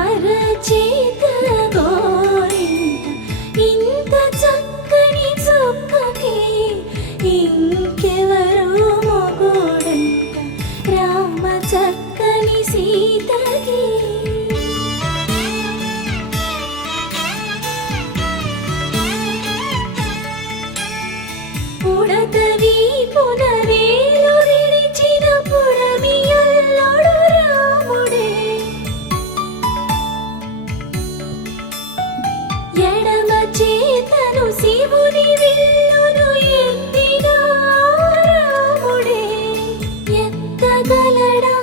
అరచేత గోరింట ఇంత చక్కని చుక్కకి ఇంకెవరు మొగుడంట రామ చక్కని సీతకి. పుడతవి పునవేలు విడిచిన పుడమియల్లోడు రాముడే, ఎడమ చేతను శివుని విల్లును ఎత్తిన రాముడే, ఎత్తగలడా